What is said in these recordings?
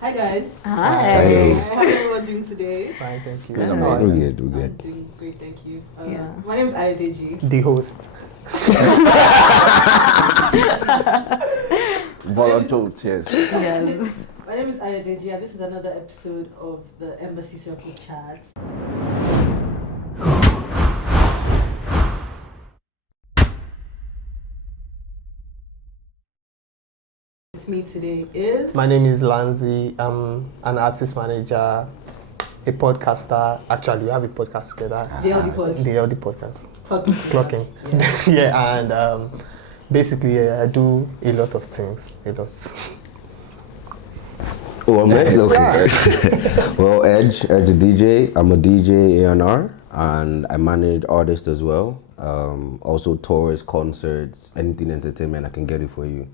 Hi guys. Hi. Hey. How is everyone doing today? Fine, thank you. Good. We're good. I'm doing great, thank you. Yeah. My name is Ayodeji. The host. Volunteers. Yes. My name is Ayodeji, and this is another episode of the Embassy Circle Chat. With me today is... My name is Lanzi. I'm an artist manager, a podcaster. Actually, we have a podcast together. The LD Pod. The LD podcast. Clocking. Clocking. Yeah. Yeah, and basically, I do a lot of things. A lot. Oh, I'm next? Okay. Well, Edge the DJ. I'm a DJ A&R, and I manage artists as well. Also tours, concerts, anything entertainment, I can get it for you.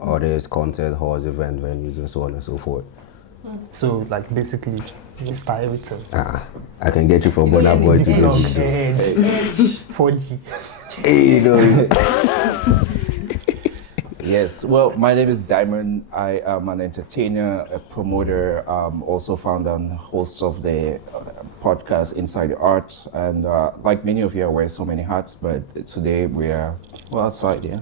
Artists, concert halls, event venues, and so on and so forth. So, like, basically, Mr. Everything. I can get you from Burna Boy to Edge. Davido. 4G. Hey, no. Yes, well, my name is Diamond. I am an entertainer, a promoter, also founder and host of the podcast Inside the Art. And like many of you, I wear so many hats, but today we're outside, yeah.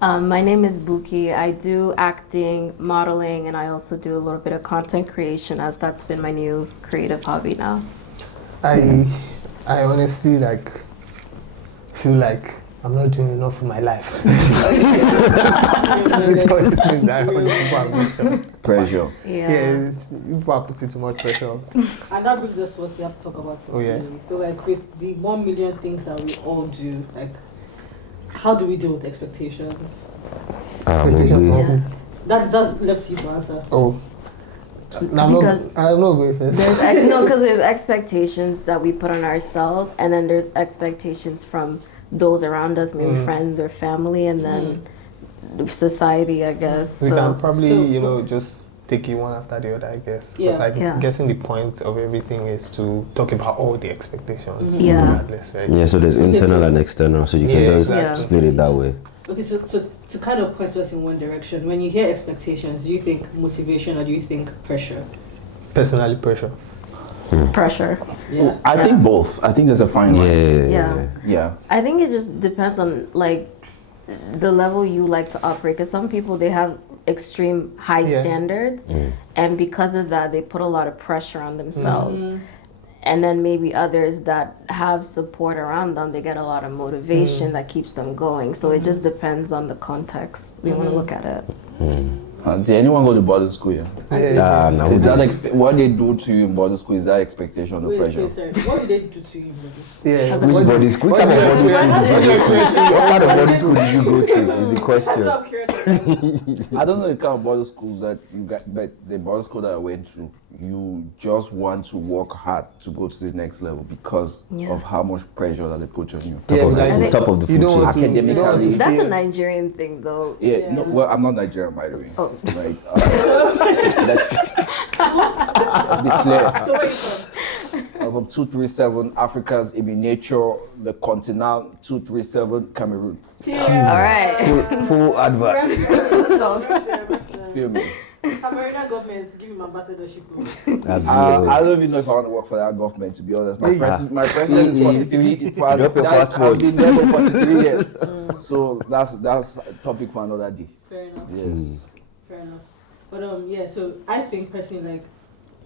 My name is Buki. I do acting, modeling, and I also do a little bit of content creation, as that's been my new creative hobby now. I honestly feel like I'm not doing enough for my life. Pressure. Yeah, people are putting too much pressure. And that brings us to what we have to talk about today. Oh, yeah. So, like, with the 1 million things that we all do, like, how do we deal with expectations? Yeah. That's left you to answer. Oh. No, Because I'm not going first. because there's expectations that we put on ourselves, and then there's expectations from those around us, maybe friends or family, and then society, I guess. We So can probably, just take it one after the other, I guess. Because Yeah. guessing the point of everything is to talk about all the expectations, Yeah. regardless, right? Yeah, so there's internal and external, so you can Yeah, just exactly. split it that way. Okay, so to kind of point us in one direction, when you hear expectations, do you think motivation or do you think pressure? Personally, pressure. pressure. Yeah. I think both. I think there's a fine line. Yeah. Yeah. I think it just depends on like the level you like to operate. Because some people, they have extreme high standards, and because of that, they put a lot of pressure on themselves. And then maybe others that have support around them, they get a lot of motivation that keeps them going. So it just depends on the context we want to look at it. Did anyone go to boarding school? Yeah. No. Is that what they do to you in boarding school? Is that expectation or pressure? Wait, sorry. What did they do to you in Lagos? Yeah. Which body school? What kind of body school did you go to? What kind of body school did you go to? Is the That's question. what I'm curious about. I don't know the kind of boarding schools that you got, but the boarding school that I went to, you just want to work hard to go to the next level because of how much pressure that they put on you. Top of the You food don't want chain. to, you don't want to That's a feel- Nigerian thing, though. Yeah, no, well, I'm not Nigerian, by the way. Oh. Right. Let's be clear. So where are you from? I'm from 237 Africa's in miniature, the continent 237 Cameroon. All right. Full advert. Feel me? Cameroonian government give him ambassadorship. I don't even know if I want to work for that government, to be honest. My president is 43. Drop your passport. I've been there for 43 years. So that's a topic for another day. Fair enough. Yes. Fair enough. But yeah, so I think personally, like,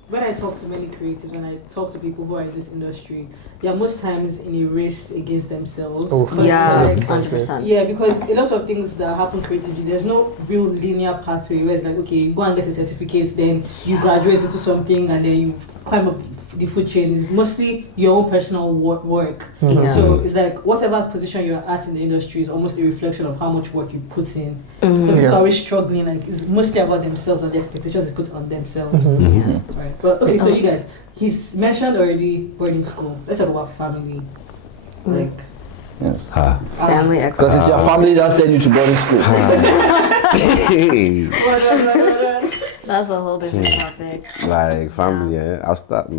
when I talk to many creatives, when I talk to people who are in this industry, they are most times in a race against themselves. Oh, Because, Yeah, like, 100%. yeah, because a lot of things that happen creatively, there's no real linear pathway where it's like, okay, you go and get a certificate, then you graduate into something, and then you climb up the food chain. It's mostly your own personal work. Yeah. So it's like whatever position you're at in the industry is almost a reflection of how much work you put in. So people are always struggling, like it's mostly about themselves and the expectations they put on themselves. Right. But okay, so you guys, he's mentioned already boarding school. Let's talk about family. Like Yes. Family Because it's your family that sent you to boarding school. That's a whole different topic. Like family, yeah. I'll start,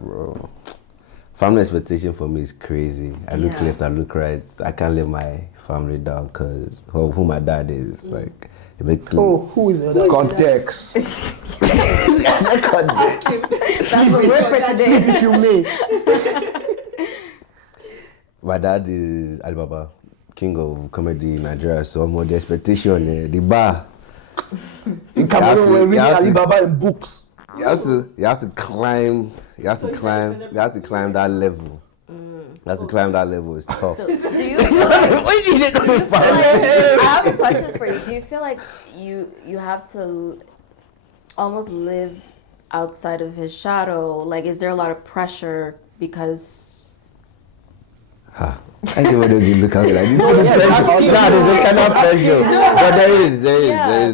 bro. Family expectation for me is crazy. I look Yeah. left, I look right. I can't let my family down because of who my dad is. Like, He make Oh, who is the other? Context. That's a context. That's the word for today. Please, if you may. My dad is Alibaba, king of comedy in Nigeria. So I'm on the expectation, the bar. In Cameroon, we're reading you have to- Alibaba in books. You have to climb that level. You have to climb that level. It's tough. So, do you feel like, I have a question for you. Do you feel like you have to almost live outside of his shadow? Like, is there a lot of pressure because? I know whether you look at me like this. There's a kind of pressure.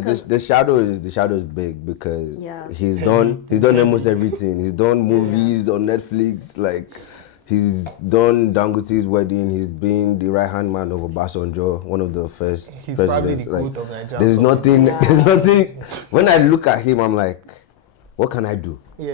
But the shadow is big because Yeah. he's done almost everything. He's done movies on Netflix, like he's done Dangote's wedding, he's been the right hand man of Obasanjo, one of the first He's presidents. probably the Like, goat of Nigeria. there's nothing when I look at him, I'm like, what can I do? Yeah.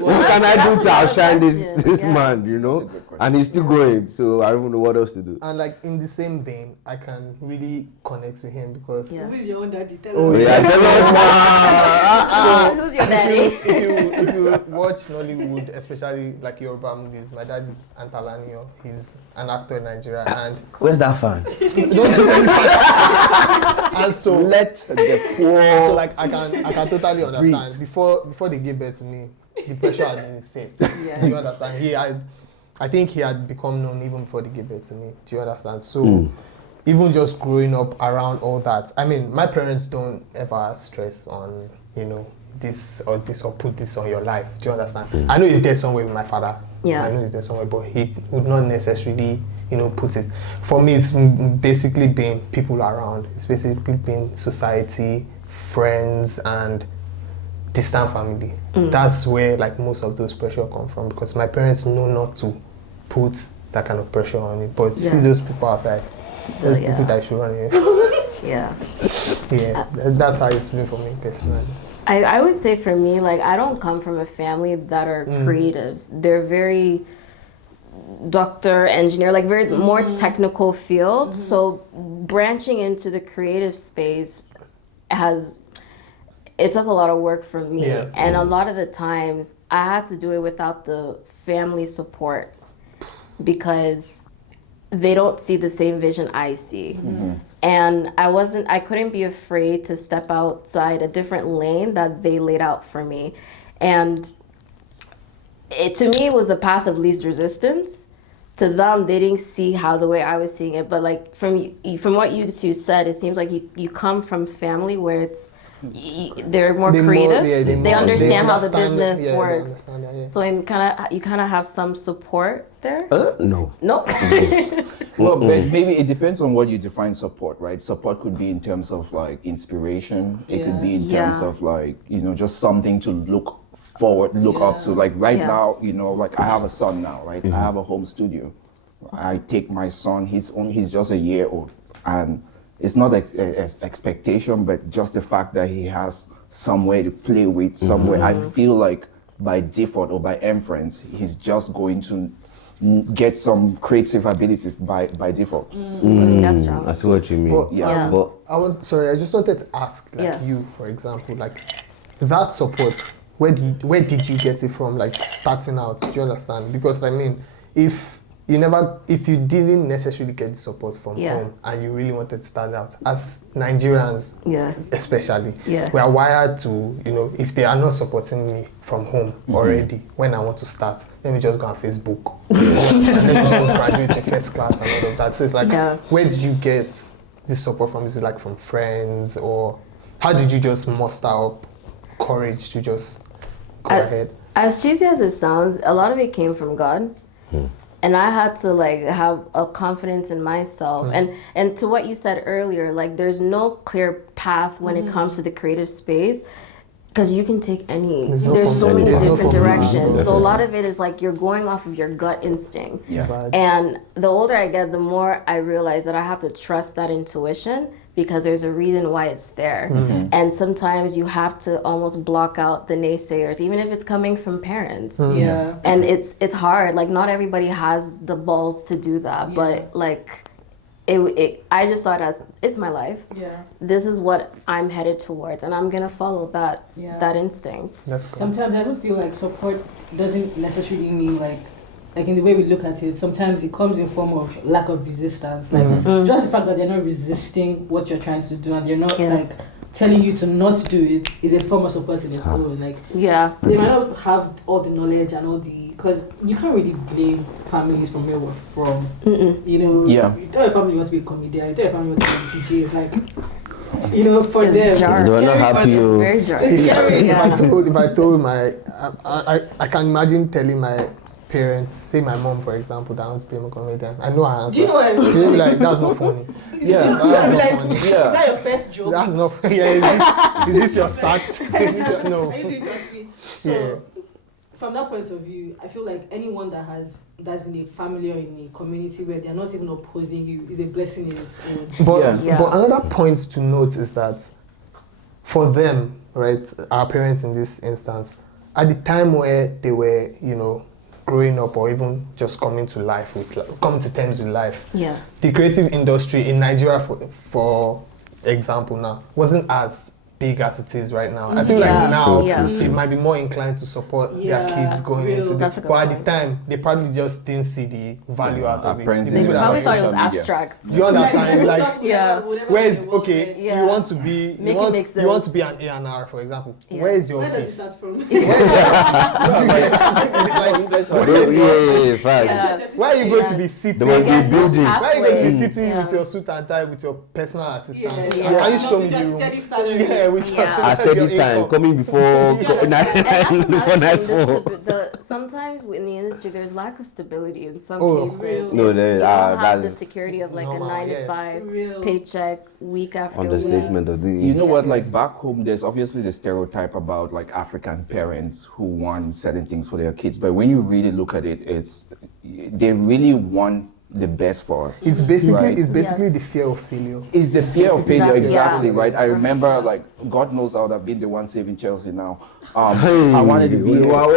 What can I do to outshine this Yeah. man, you know? That's a good question. And he's still going, so I don't know what else to do. And like in the same vein, I can really connect with him because Yeah. Who is your own daddy? Tell Oh, us. Yeah, tell us Who's your daddy? if you watch Nollywood, especially like Yoruba movies, my dad is Antalanio. He's an actor in Nigeria, and Where's that fan? and so Let the poor. so like I can totally understand. Before they gave birth to me, the pressure had been insane. Yeah. Do you understand? I think he had become known even before they gave birth to me. Do you understand? So even just growing up around all that, I mean, my parents don't ever stress on, this or put this on your life. Do you understand? I know it's there somewhere with my father. Yeah. I know it's there somewhere, but he would not necessarily, put it. For me, it's basically being people around. It's basically being society, friends, and distant family. That's where like most of those pressure come from because my parents know not to put that kind of pressure on me. But you see those people outside, those Yeah. people that should run away. Yeah. Yeah, that's how it's been for me personally. I would say for me, like, I don't come from a family that are creatives. They're very doctor, engineer, like very more technical field. So branching into the creative space it took a lot of work from me. Yeah. And a lot of the times I had to do it without the family support because they don't see the same vision I see. And I couldn't be afraid to step outside a different lane that they laid out for me. And to me, it was the path of least resistance. To them, they didn't see how the way I was seeing it. But like from what you two said, it seems like you come from family where they're more creative. They understand how the business works. So you kind of have some support there. No. Nope. Well, maybe it depends on what you define support, right? Support could be in terms of like inspiration. It could be in terms Yeah. of like, just something to look up to. Like right now, like I have a son now, right? I have a home studio. I take my son, he's just a year old. And it's not expectation, but just the fact that he has somewhere to play with, somewhere. I feel like by default or by inference, he's just going to get some creative abilities by default. That's strong. I see what you mean. But, Yeah. But I just wanted to ask, like Yeah. you, for example, like that support. Where did you get it from? Like starting out, do you understand? Because I mean, if you didn't necessarily get the support from home, and you really wanted to start out as Nigerians, especially, we are wired to, if they are not supporting me from home already, when I want to start, let me just go on Facebook, and then just graduate to first class and all of that. So it's like, where did you get this support from? Is it like from friends, or how did you just muster up courage to just go ahead? As cheesy as it sounds, a lot of it came from God. And I had to like have a confidence in myself. And to what you said earlier, like there's no clear path when it comes to the creative space because you can take any. There's so many different directions. So a lot of it is like you're going off of your gut instinct. Yeah. And the older I get, the more I realize that I have to trust that intuition because there's a reason why it's there. And sometimes you have to almost block out the naysayers, even if it's coming from parents. Yeah. And it's hard. Like not everybody has the balls to do that, but like I just saw it as it's my life. Yeah. This is what I'm headed towards, and I'm gonna follow that instinct. That's cool. Sometimes I don't feel like support doesn't necessarily mean like in the way we look at it. Sometimes it comes in form of lack of resistance. Like just the fact that they're not resisting what you're trying to do and they're not like telling you to not do it is a form of support in its own. Like they might not have all the knowledge and all the because you can't really blame families from where we're from. You know, you tell your family you want to be a comedian, you tell your family you want to be a DJ, it's like you know, for them, they're not happy. It's very jarring. If I told my, I can imagine telling my parents, say my mom for example, that I want to be a comedian. I know I answer. Do you know what I mean? She'll be like, that's not funny. Yeah. That's not funny. Is that your first joke? That's not funny. Yeah, is this your start? No. Are you doing just me? So from that point of view, I feel like anyone that's in a family or in a community where they're not even opposing you is a blessing in its own. But another point to note is that for them, right, our parents in this instance, at the time where they were, you know, growing up or even just coming to terms with life, the creative industry in Nigeria, for example, now wasn't as big as it is right now. I feel like now they might be more inclined to support their kids going into this. But at the time, they probably just didn't see the value out of it. They probably thought it was abstract. Do you understand? Like, where is you want to be? You want to be an A&R, for example. Where is your office? Where are you going to be sitting? Where are you going to be sitting with your suit and tie with your personal assistant? Can you show me the room? I study time coming before nightfall. Sometimes in the industry there's lack of stability in some cases. No, there you don't have the security of like normal, a 9-to-5 paycheck week after understatement of the you know what, like back home there's obviously the stereotype about like African parents who want certain things for their kids, but when you really look at it, it's they really want the best for us. It's basically the fear of failure. It's the fear of failure, exactly, right? I remember, like, God knows I would have been the one saving Chelsea now. I wanted to be. No, I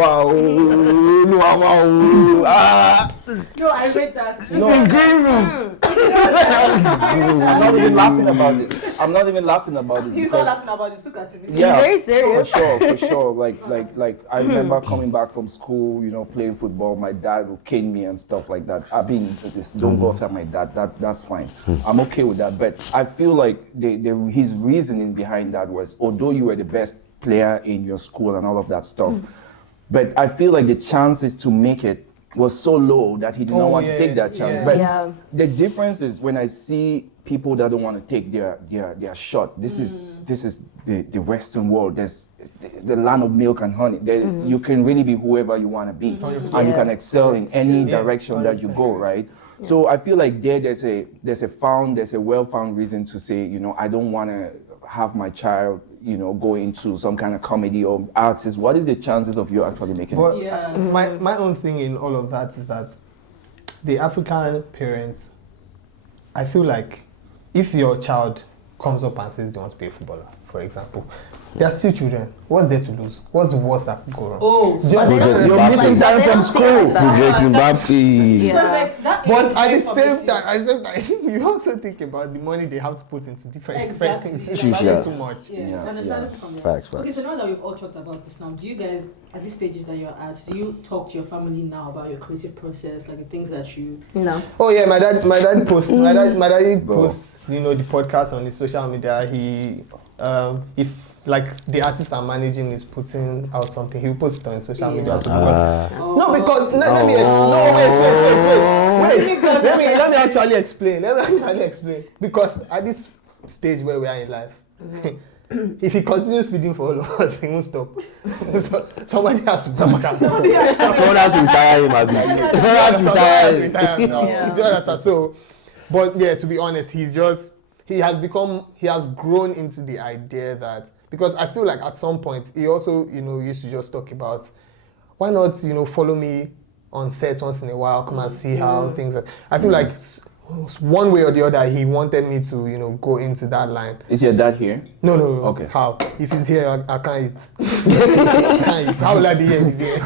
read that. This is green room. I'm not even laughing about it. I'm not even laughing about it. He's not laughing about it. Look at him. He's very serious. For sure. Like I remember coming back from school, you know, playing football. My dad would cane me and stuff like that. I've been into this. Don't go after my dad. That's fine. I'm okay with that. But I feel like his reasoning behind that was, although you were the best player in your school and all of that stuff, but I feel like the chances to make it was so low that he did not want to take that chance. But the difference is when I see people that don't want to take their shot. This is the Western world. There's the land of milk and honey. You can really be whoever you want to be, and you can excel in any direction that you go, right? Yeah. So I feel like there's a well-found reason to say, you know, I don't want to have my child, you know, go into some kind of comedy or artist. What is the chances of you actually making it? My own thing in all of that is that the African parents, I feel like if your child comes up and says they want to be a footballer, for example, they are still children. What's there to lose? What's the worst that could go wrong? You're missing time from school. But at the same time, you also think about the money they have to put into different things. It's too much. Facts. Okay, so now that we've all talked about this now, do you guys, at these stages that you're at, do you talk to your family now about your creative process, like the things that you... No. Oh yeah, my dad posts, my dad posts, you know, the podcast on his social media. He, if like the artist I'm managing is putting out something, he'll post it on his social media. Let me actually explain. Because at this stage where we are in life, if he continues feeding for all of us, he won't stop. So somebody has to retire him. Do you understand? So, but yeah, to be honest, he has grown into the idea that, because I feel like at some point he also, you know, used to just talk about, why not, you know, follow me on set once in a while, come and see how things are. I feel like one way or the other he wanted me to, you know, go into that line. Is your dad here? No. Okay. How? If he's here, I can't eat. How will I be here if he's here?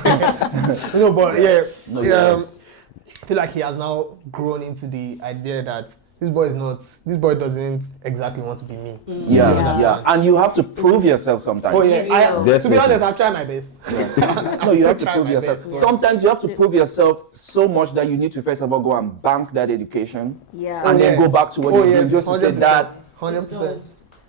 No, but I feel like he has now grown into the idea that this boy doesn't exactly want to be me. Yeah. And you have to prove yourself sometimes. Oh yeah, to be Definitely. honest, I try my best. No, you have to try prove my yourself. best. Sometimes you have to prove yourself so much that you need to first of all go and bank that education. Yeah. And then yeah. go back to what you're doing just to say that. 100%.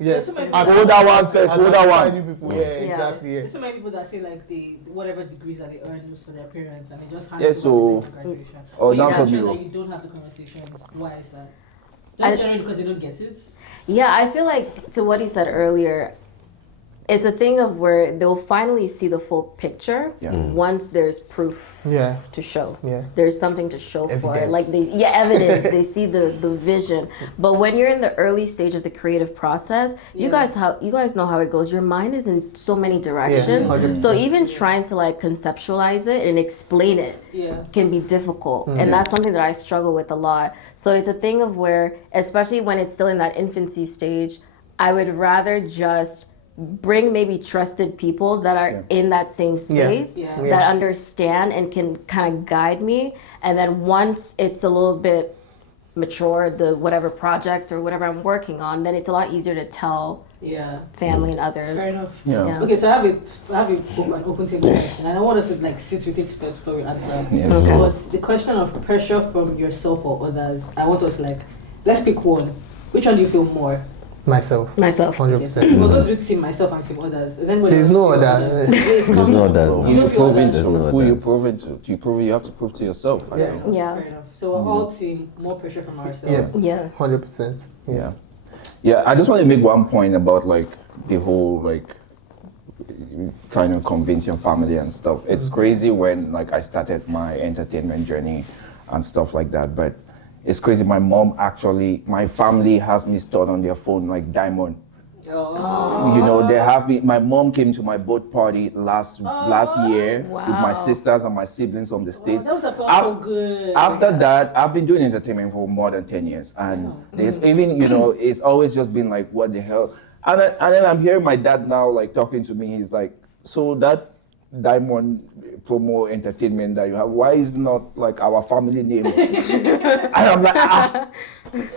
Yes. So many As people- Older one first, as older outside one. people. Yeah, exactly. Yeah. There's so many people that say like they whatever degrees that they earn just for their parents and they just hand Yeah, it so- over to them for graduation. Oh, But you not for mentioned me. that you don't have the conversations. Why is that? I- Just generally because they don't get it. Yeah, I feel like to what he said earlier, it's a thing of where they'll finally see the full picture Yeah. once there's proof Yeah. to show. Yeah. There's something to show for it. Evidence. Like evidence. They see the vision. But when you're in the early stage of the creative process, you guys know how it goes. Your mind is in so many directions. 100%. So even trying to like conceptualize it and explain it Yeah. can be difficult. And that's something that I struggle with a lot. So it's a thing of where, especially when it's still in that infancy stage, I would rather just bring maybe trusted people that are in that same space Yeah. that understand and can kind of guide me. And then once it's a little bit mature, the whatever project or whatever I'm working on, then it's a lot easier to tell Yeah. family and others. Fair enough. Yeah. Okay, so I have an open table question, and I want us to like sit with it first before we answer. Yes. Okay. But the question of pressure from yourself or others, I want us like, let's pick one. Which one do you feel more? Myself. 100%. Well, those with team myself and team others. Is anybody There's else no feel other. others? There's no others. You don't feel Proving others? There's to no who you others. prove it to. You prove it, you have to prove to yourself. I Yeah. think. Yeah. Fair enough. So we're all team, more pressure from ourselves. Yes. Yeah. 100%. Yes. Yeah, I just want to make one point about like the whole like trying to convince your family and stuff. It's crazy when like I started my entertainment journey and stuff like that, but it's crazy. My family has me stored on their phone like Diamond. Oh. You know, they have me. My mom came to my boat party last year with my Wow. sisters and my siblings from the States. That was a Af- so good. After that, I've been doing entertainment for more than 10 years. And there's even, you know, it's always just been like, what the hell? And then I'm hearing my dad now, like, talking to me. He's like, so that Diamond Promo Entertainment that you have, why is it not like our family name? And I'm like,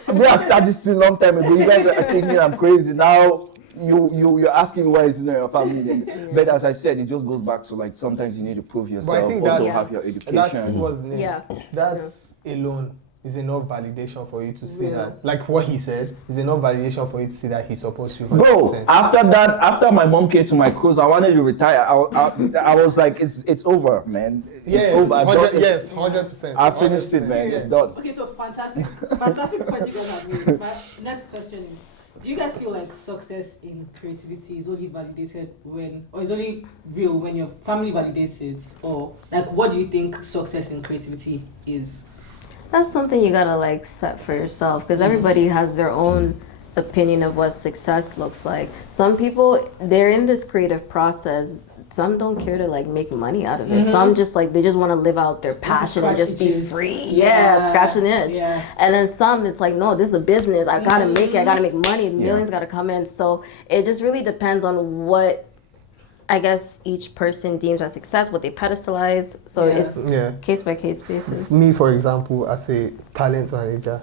we have started this a long time ago. You guys are thinking I'm crazy now. You're asking why it's not your family name. But as I said, it just goes back to like sometimes you need to prove But I yourself. think Also that's, have your that's education. what's name. Yeah. That's alone is enough validation for you to see Yeah. that. Like what he said is enough validation for you to see that he supports you. Bro, 100%. after my mom came to my cruise, I wanted to retire. I was like, it's over, man. It's over. I've done it. Yes, 100%. I finished it, 100%. man. Yeah. It's done. Okay, so fantastic point you guys have made. My next question is, do you guys feel like success in creativity is only validated or is only real when your family validates it? Or like, what do you think success in creativity is? That's something you gotta like set for yourself because everybody has their own opinion of what success looks like. Some people, they're in this creative process. Some don't care to like make money out of it. Some just like they just want to live out their passion and scratch just be itches. free. Yeah. Yeah, scratch an itch. Yeah. And then some, it's like, no, this is a business. I gotta make it. I gotta make money. Millions gotta come in. So it just really depends on what I guess each person deems as success, what they pedestalize. So Yeah. it's Yeah. case by case basis. Me, for example, as a talent manager,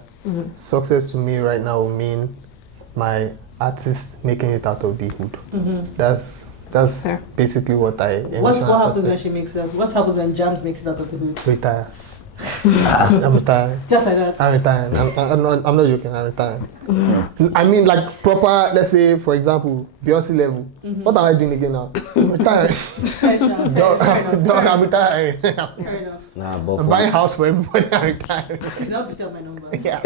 success to me right now will mean my artist making it out of the hood. That's Fair. basically what I envision What as happens when success. she makes it? What happens when Jams makes it out of the hood? Retire. I'm retiring. Just like that. I'm retiring. I'm not joking. I'm retiring. I mean, like proper. Let's say, for example, Beyonce level. What am I doing again now? I'm retiring. Dog, I'm retiring. Fair enough. Nah, but I'm for buying house for everybody. I'm retiring. Now be still my number. Yeah.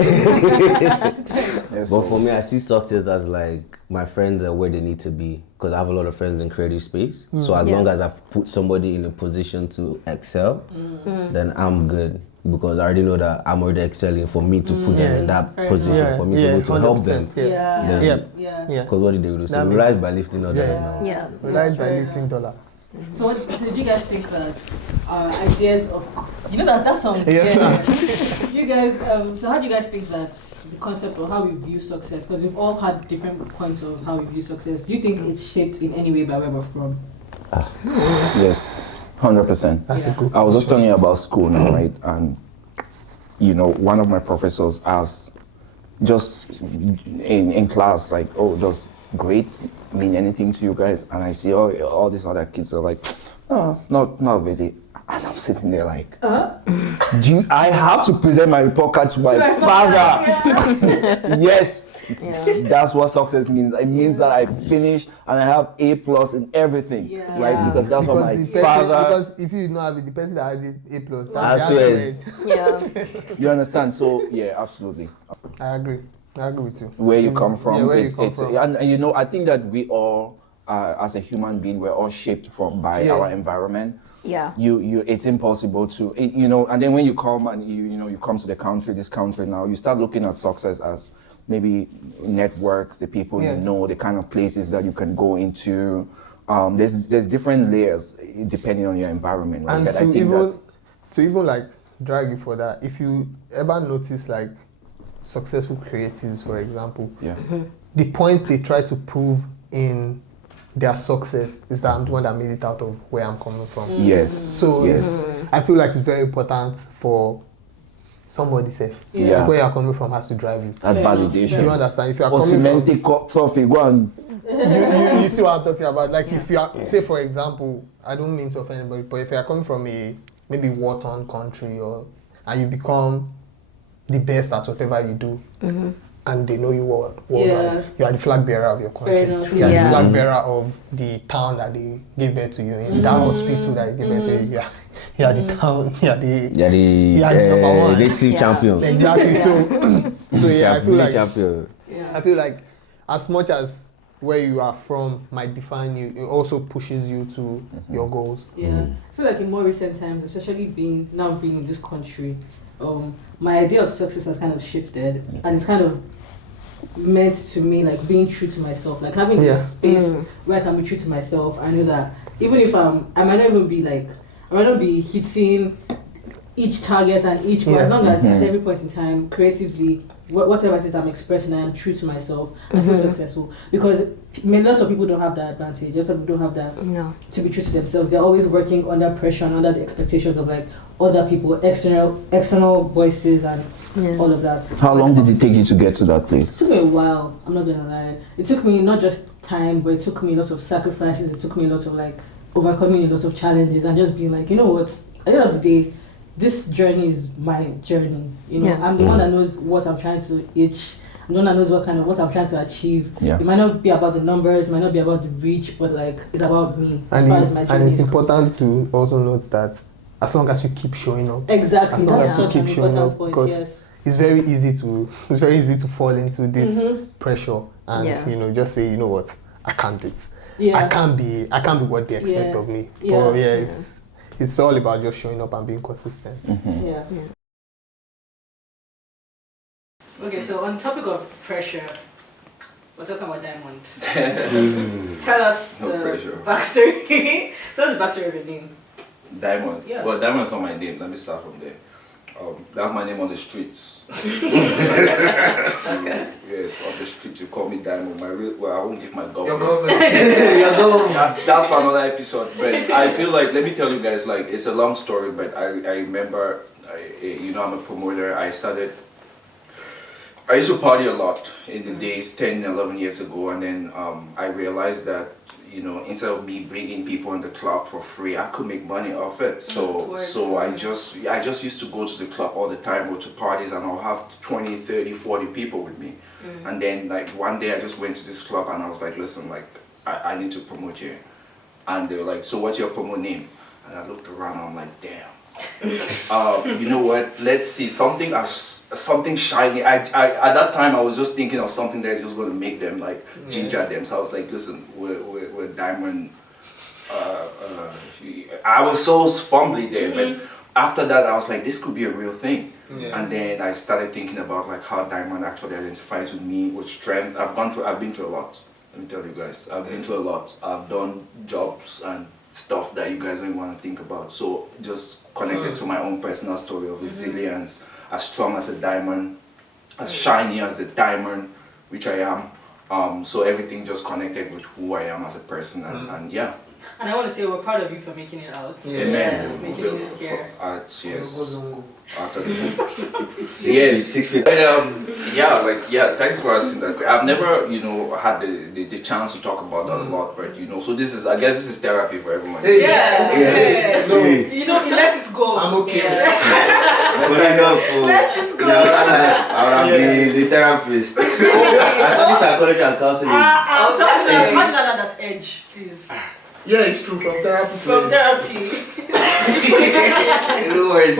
Yes, But for me, I see success as like my friends are where they need to be because I have a lot of friends in creative space. So as Yeah. long as I've put somebody in a position to excel, then I'm good because I already know that I'm already excelling for me to put them in that Fair position enough. for me to be able to help 100%, them. Yeah. Yeah. Yeah. Yeah. Yeah. Because what did they do? So That we makes- rise by lifting others Yeah. now. Yeah. Relied by Fair lifting dollars. So, so do you guys think that ideas of that song? Yes, Yeah. You guys, so how do you guys think that the concept of how we view success? Because we've all had different points of how we view success. Do you think it's shaped in any way by where we're from? Yes, 100%. That's Yeah. a good. I was just telling you about school now, right? And you know, one of my professors asked just in class, like, oh, does grades mean anything to you guys? And I see all these other kids are like, oh, not really. And I'm sitting there like, I have to present my report card to my father. Yes. Yeah. That's what success means. It means that I finish and I have A+ in everything, right? Because that's what my father. Because if you don't have it, the person that had A+, that's it. Yeah. You understand? So yeah, absolutely. I agree with you. Where you come from, yeah, where you come from. And you know, I think that we all, as a human being, we're all shaped by our environment. Yeah. It's impossible to, you know, and then when you come and you come to this country now, you start looking at success as maybe networks, the people you know, the kind of places that you can go into. There's different layers depending on your environment, right? And to even like drag you for that, if you ever notice like successful creatives, for example, the points they try to prove in their success is that I'm the one that made it out of where I'm coming from. Yes. So I feel like it's very important for somebody safe. Like where you're coming from has to drive you. That validation. Do you understand? If you are coming from, go and you see what I'm talking about. Like if you are, say for example, I don't mean to offend anybody, but if you are coming from a maybe war-torn country and you become the best at whatever you do, and they know you worldwide, you are the flag bearer of your country. You are the flag bearer of the town that they gave birth to you in. That hospital that they gave birth to you. You are the town. You are the number one. Native champion. Exactly. So I feel like as much as where you are from might define you, it also pushes you to your goals. Yeah. I feel like in more recent times, especially being in this country, my idea of success has kind of shifted, and it's kind of meant to me like being true to myself, like having this space where I can be true to myself. I know that even if I might not be hitting each target and each goal, as long as at every point in time, creatively, whatever it is I'm expressing, I am true to myself. I feel successful because lots of people don't have that advantage. Lots of people don't have that to be true to themselves. They're always working under pressure and under the expectations of like other people, external voices and all of that. How long did it take you to get to that place? It took me a while. I'm not gonna lie. It took me not just time, but it took me a lot of sacrifices. It took me a lot of like overcoming a lot of challenges and just being like, you know what? At the end of the day, this journey is my journey. You know, I'm the one that knows what I'm trying to reach. I'm the one that knows what I'm trying to achieve. Yeah. It might not be about the numbers, it might not be about the reach, but like it's about me as far as my journey. And it's important to also note that as long as you keep showing up. Exactly. That's such an important point. Because it's very easy to fall into this pressure and just say, you know what, I can't do it. Yeah. I can't be what they expect of me. But it's all about just showing up and being consistent. Okay, so on the topic of pressure, we're talking about Diamond. Tell us the backstory. Tell us the backstory of your name. Diamond? Yeah. Well, Diamond's not my name. Let me start from there. That's my name on the streets. Okay. Yes, on the street you call me Diamond. I won't give my government. Your government. That's for another episode. But I feel like, let me tell you guys, like it's a long story, but I remember, I'm a promoter. I used to party a lot in the days 10, 11 years ago, and then I realized that, instead of me bringing people in the club for free, I could make money off it. So I just used to go to the club all the time, go to parties, and I'll have 20, 30, 40 people with me. And then like one day I just went to this club and I was like, listen, like I need to promote here. And they were like, so what's your promo name? And I looked around and I'm like, damn. You know what? Let's see something shiny. At that time I was just thinking of something that's just going to make them like ginger them. So I was like, listen, we're Diamond. I was so fumbly there, but after that I was like, this could be a real thing. And then I started thinking about like how Diamond actually identifies with me, with strength. I've been through a lot. Let me tell you guys, I've been through a lot. I've done jobs and stuff that you guys don't want to think about. So just connected to my own personal story of resilience, as strong as a diamond, as shiny as a diamond, which I am. So everything just connected with who I am as a person, and And I want to say we're proud of you for making it out. Amen. Making it here. Yes. Out of the Yes, 6 feet. thanks for asking that. I've never, had the chance to talk about that a lot, but so I guess this is therapy for everyone. Yeah. No. You let it go. I'm okay. Let it go. I would have been the therapist. I study psychology and counseling. I'm sorry, imagine that edge, please. Yeah, it's true. From therapy. From therapy. Don't worry, it's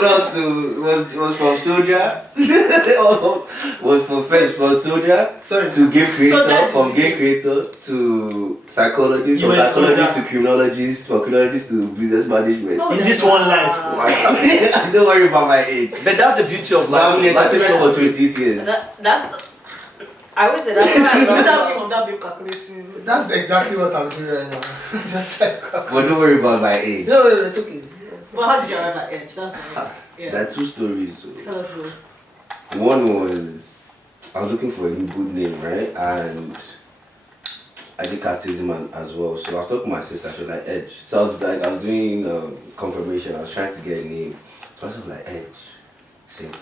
not was from soldier. Was from soldier. Sorry. To game creator, Soldier from to game creator to psychologist, You from went psychologist soldier. to criminologist, from criminologist to business management. Oh, In this one life. Don't worry about my age. But that's the beauty of I've been life. in for 28 years. That's. I would say that's what I love. Without being calculating. That's exactly what I'm doing right now. Just like But don't worry about my age. No, it's okay. But how did you arrive at edge? That's what There are 2 stories. So. Tell us both. One was I was looking for a good name, right? And I did catechism as well. So I was talking to my sister, she was like Edge. So I was doing confirmation, I was trying to get a name. So I was like Edge. Saint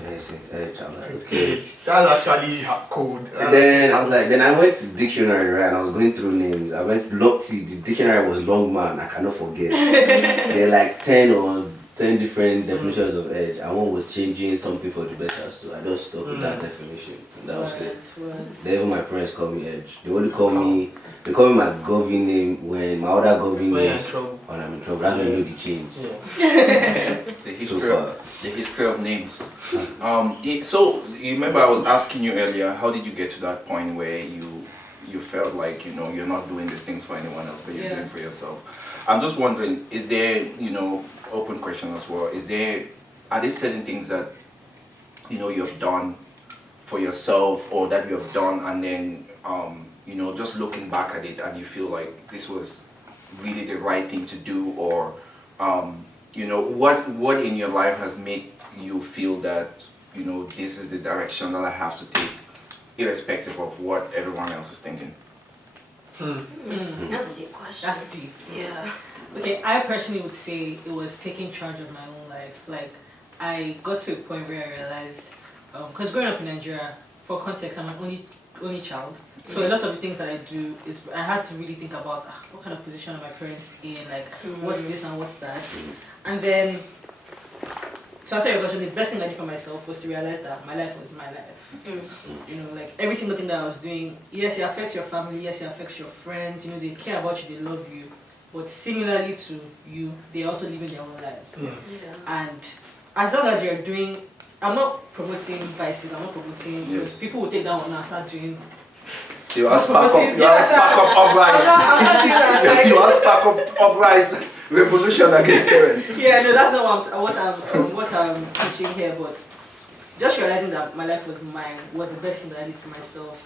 Edge. I was like, okay. That's actually cold. And then I was like, then I went to dictionary, right? And I was going through names. I went see the dictionary was long man, I cannot forget. There are like 10 different definitions of edge, and one was changing something for the better, so I just stuck with that definition. And that was it. Then even my parents call me Edge. They call me my government name when my other government name when I'm in trouble. That's when I know the change. The history of names. So you remember I was asking you earlier, how did you get to that point where you felt like you're not doing these things for anyone else, but you're doing it for yourself? I'm just wondering, is there open question as well, are there certain things that you have done for yourself or that you have done and then just looking back at it and you feel like this was really the right thing to do, or what in your life has made you feel that this is the direction that I have to take irrespective of what everyone else is thinking? That's a deep question. That's deep. Yeah. Okay, I personally would say it was taking charge of my own life. Like, I got to a point where I realized, because growing up in Nigeria, for context, I'm an only child. So a lot of the things that I do is I had to really think about what kind of position are my parents in, like what's this and what's that. And then, to answer your question, the best thing I did for myself was to realize that my life was my life. Like every single thing that I was doing, yes, it affects your family, yes, it affects your friends, they care about you, they love you. But similarly to you, they're also living their own lives. Yeah. And as long as you're doing, I'm not promoting vices, I'm not promoting, because people will take that one and start doing. You are spark up uprise. You are spark up uprise revolution against parents. Yeah, no, that's not what I'm teaching here, but just realizing that my life was mine was the best thing that I did for myself.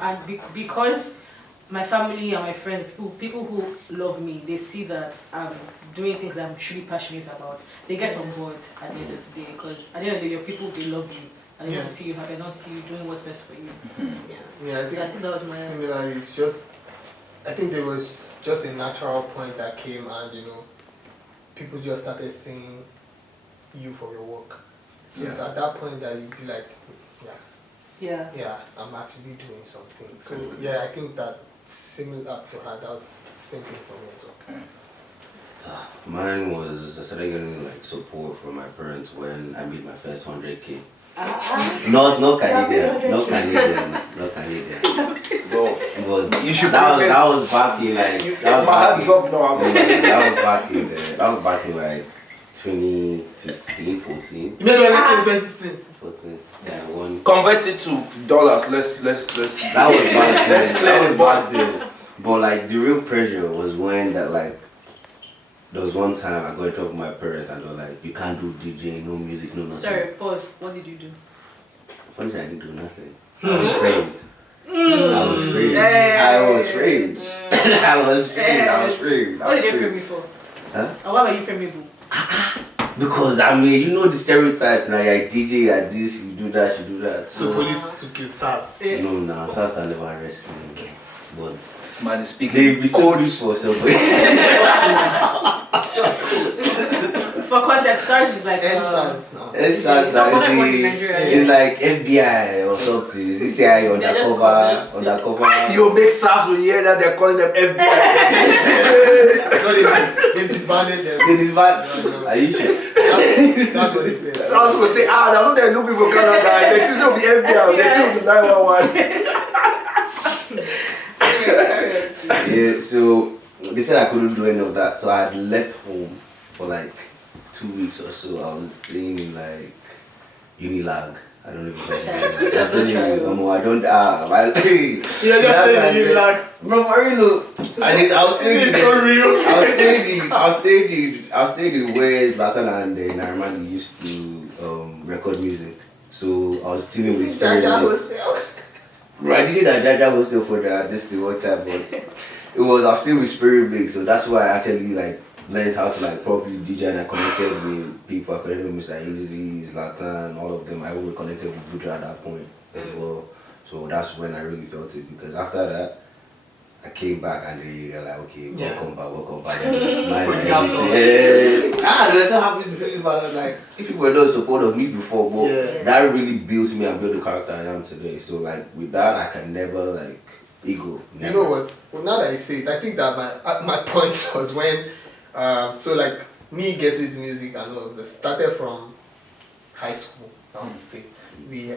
And because my family and my friends, people who love me, they see that I'm doing things that I'm truly passionate about. They get on board at the end of the day, because at the end of the day, your people, they love you. And they want to see you happy, they don't see you doing what's best for you. Yeah, I think that was my similarly, it's just, I think there was just a natural point that came and, people just started seeing you for your work. So it's at that point that you'd be like, yeah, I'm actually doing something. So I think that similar to her, that was the same thing for me as well. Mine was I started getting support from my parents when I made my first 100K. Not Canadian. But you should that was back in that was back in 2015, 14. You made 100K in 2015? 14. Yeah, one. Convert it to dollars. Let's. That was back then. That was back then. But the real pressure was when there was one time I got in trouble with my parents and they were like, you can't do DJing, no music, no nothing. Sorry, pause. What did you do? Funny, I didn't do nothing. I was framed. I was framed. What did they frame me for? Huh? And why were you framing me? Because the stereotype, now you're a DJ, you're this, you do that. So police took you, SARS. No, SARS can never arrest me. but This man is they speaking be so codes. for somebody. For context, SARS is like NSAS now. It's that's It's not now what I want in it's Nigeria. it's like FBI or something. Is this CIA They're just undercover? You make SARS when you hear that they're calling them FBI. They disbanded them. They disband- Are you sure? That's what it says. SARS will say, that's what they're looking for Canada. They choose to be FBI, they choose to be 911. Yeah, so they said I couldn't do any of that, so I had left home for like 2 weeks or so. I was staying in like Unilag. I don't know if you guys know. I told you, I don't. You're just saying you like, bro, for real. I was staying. it's so real. I was staying in where Zlatan and Narimani used to record music. So I was tuning with Spirit Mix. Bro, I did that Jaja hostel for this thing one time, but I was still with Spirit Mix, so that's why I actually like learned how to like properly DJ, and I connected with people. I connected with Mr. Easy, Zlatan, all of them. I was connected with Buja at that point as well. So that's when I really felt it, because after that I came back and they were like, okay, welcome back. And they smiled. They were so happy to see me, but like, if people were not support of me before, but that really built me and built the character I am today. So like with that, I can never like ego. Never. You know what? Well, now that I say it, I think that my point was when, so like me getting into music and all of this started from high school. I want to say,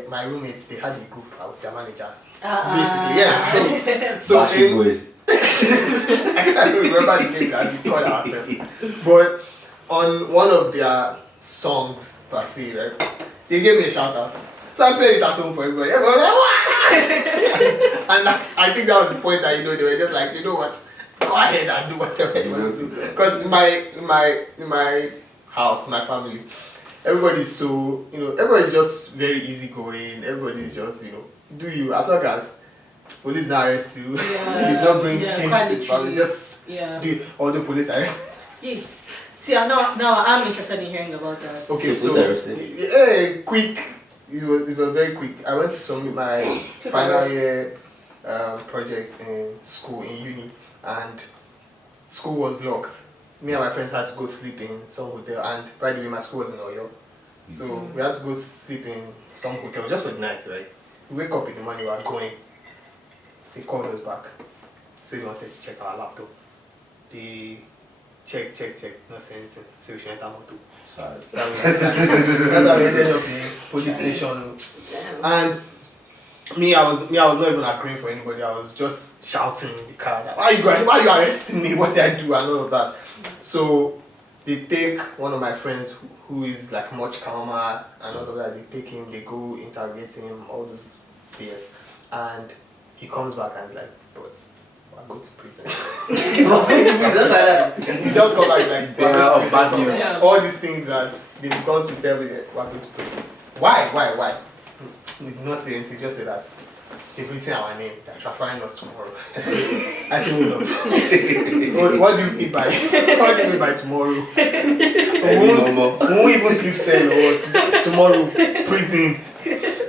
my roommates, they had a group. I was their manager. Basically, yes. So Backstreet Boys. I can't remember the name that we called ourselves. But on one of their songs per se, right, they gave me a shout out. So I played it at home for everybody. Everybody was like, "Wah!" And I think that was the point that, they were just like, you know what, go ahead and do whatever you want to do. Because in my house, my family, everybody's so, everybody's just very easygoing. Everybody's just, do you, as long as police not arrest you, you don't bring shame to the family, just do all the police arrest. Yeah. See, now I'm interested in hearing about that. Okay, so quick. It was very quick. I went to submit my final year project in school, in uni, and school was locked. Me and my friends had to go sleep in some hotel, and by the way, my school was in Oyo, so we had to go sleep in some hotel just for the night, right? We wake up in the morning, we are going. They called us back, so they wanted to check our laptop. They check, not saying anything, so we should enter motor. Sorry. That's how we ended up in police station. And me, I was not even agreeing for anybody. I was just shouting in the car, like, why are you arresting me? What did I do? And all of that. So they take one of my friends who is like much calmer and all of that. They take him, they go interrogate him, all those things. And he comes back and is like, but I go to prison. Just like that. He just got like bad news. all these things that they've gone to tell me that we're going to prison. Why? We did not say anything, just say that they've written our name, they're transferring us tomorrow. I said, hold up. What do you mean by tomorrow? We won't even sleep cell or what? Tomorrow, prison.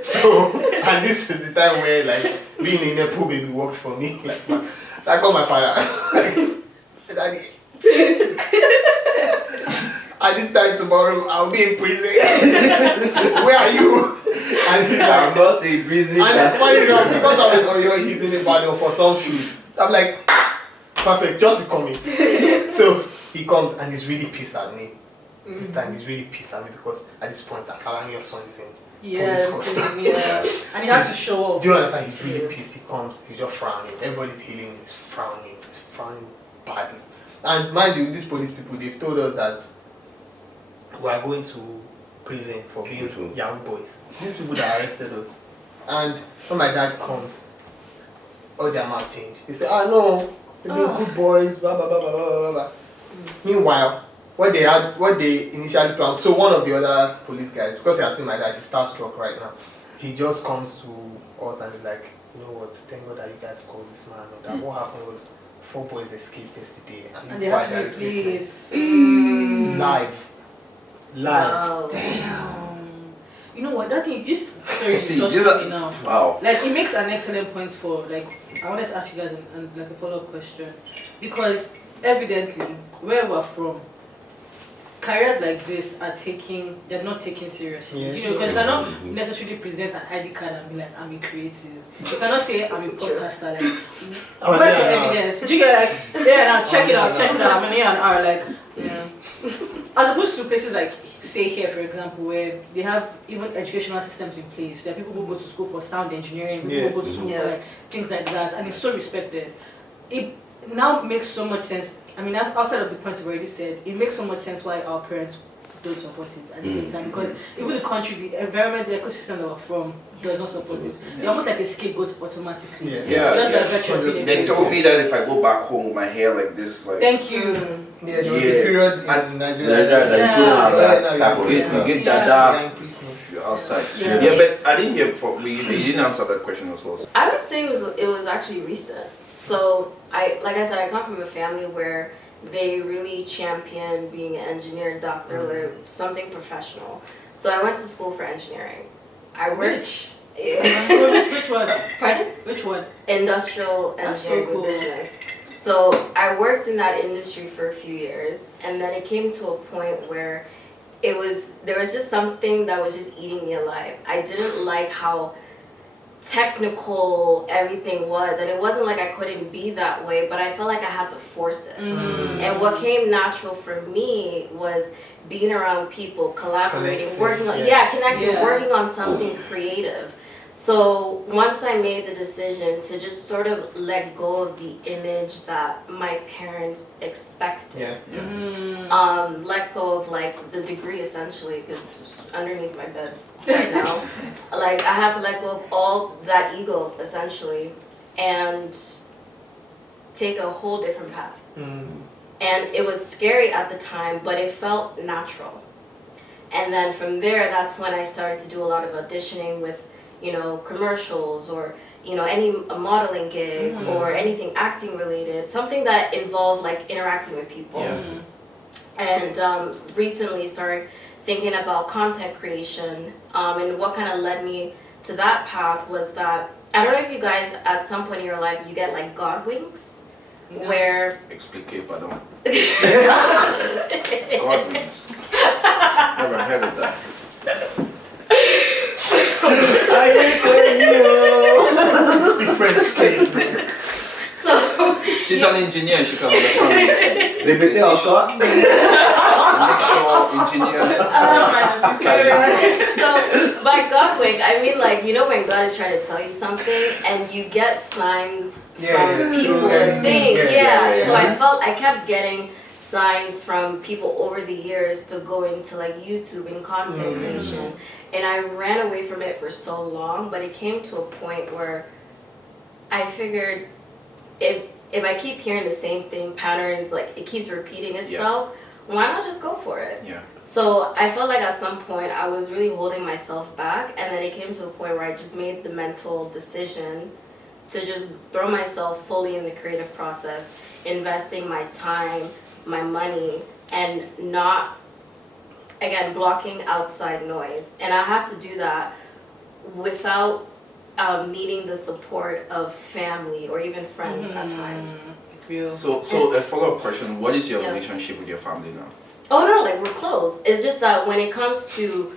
So, and this is the time where like being in a pool maybe works for me. Like I call my father. Daddy. At this time tomorrow, I'll be in prison. Where are you? And he's like, I'm not in prison. and funny enough, because I'm in Oyo, he's in Ibadan for some shoot. I'm like, perfect, just be coming. So he comes and he's really pissed at me. This time he's really pissed at me because at this point, Akalani's son is in police custody. And he has to show up. Do you understand? He's really pissed. He comes, he's just frowning. Everybody's healing, he's frowning badly. And mind you, these police people, they've told us that we are going to prison for being young boys. These people that arrested us. And when my dad comes, all their mouth change. They say, no, they're good boys, blah, blah, blah, blah, blah, blah. Meanwhile, what they initially planned, so one of the other police guys, because he has seen my dad, he's starstruck right now. He just comes to us and is like, you know what, thank God that you guys called this man. Or that what happened was 4 boys escaped yesterday. And they had to replace. Live. Wow. Damn. you know what, that thing, this story See, touched these are- me now. Wow. Like, it makes an excellent point for, like, I wanted to ask you guys like a follow-up question. Because, evidently, where we're from, careers like this they're not taken seriously. Yeah. You know, because you cannot necessarily present an ID card and be like, I'm a creative. You cannot say, I'm a podcaster. Like, where's your evidence? Do you get like, yeah, now check it out. I'm an A&R, like, yeah. As opposed to places like, say here, for example, where they have even educational systems in place. There are people who go to school for sound engineering, people who go to school for like things like that, and it's so respected. It now makes so much sense. I mean, outside of the points I've already said, it makes so much sense why our parents don't support it at the same time. Because even the country, the environment, the ecosystem that we're from does not support it. You're almost like a scapegoat automatically. Just by virtue of being They told me that if I go back home with my hair like this, like Thank you. Yeah, there was a period in Nigeria. Get that you're outside. Yeah. Yeah, but I didn't hear from you didn't answer that question as well. I would say it was actually recent. So like I said, I come from a family where they really champion being an engineer, doctor, or something professional. So I went to school for engineering. I worked. Which one? Pardon? Which one? Industrial That's so engineering cool. with business. So I worked in that industry for a few years, and then it came to a point where there was just something that was just eating me alive. I didn't like how technical everything was, and it wasn't like I couldn't be that way, but I felt like I had to force it. And what came natural for me was being around people, collaborating, working on connecting, working on something creative. So once I made the decision to just sort of let go of the image that my parents expected, let go of like the degree essentially, because it's underneath my bed right now. Like I had to let go of all that ego essentially and take a whole different path. And it was scary at the time, but it felt natural. And then from there, that's when I started to do a lot of auditioning with, you know, commercials or, you know, any modeling gig or anything acting related, something that involved like interacting with people. And recently started thinking about content creation, and what kind of led me to that path was that, I don't know if you guys at some point in your life you get like God winks, where Explique, pardon. God wins. Never heard of that. Speak French, so She's an engineer, she can understand these things. Répétez encore. Make sure engineers. So by God wink, I mean like, you know when God is trying to tell you something and you get signs from people or things. So I kept getting signs from people over the years to go into like YouTube and content creation, and I ran away from it for so long, but it came to a point where I figured if I keep hearing the same thing, patterns, like it keeps repeating itself, why not just go for it? So I felt like at some point I was really holding myself back, and then it came to a point where I just made the mental decision to just throw myself fully in the creative process, investing my time, my money, and not, again, blocking outside noise. And I had to do that without needing the support of family or even friends at times. So a follow-up question, what is your relationship with your family now? Oh no, like we're close. It's just that when it comes to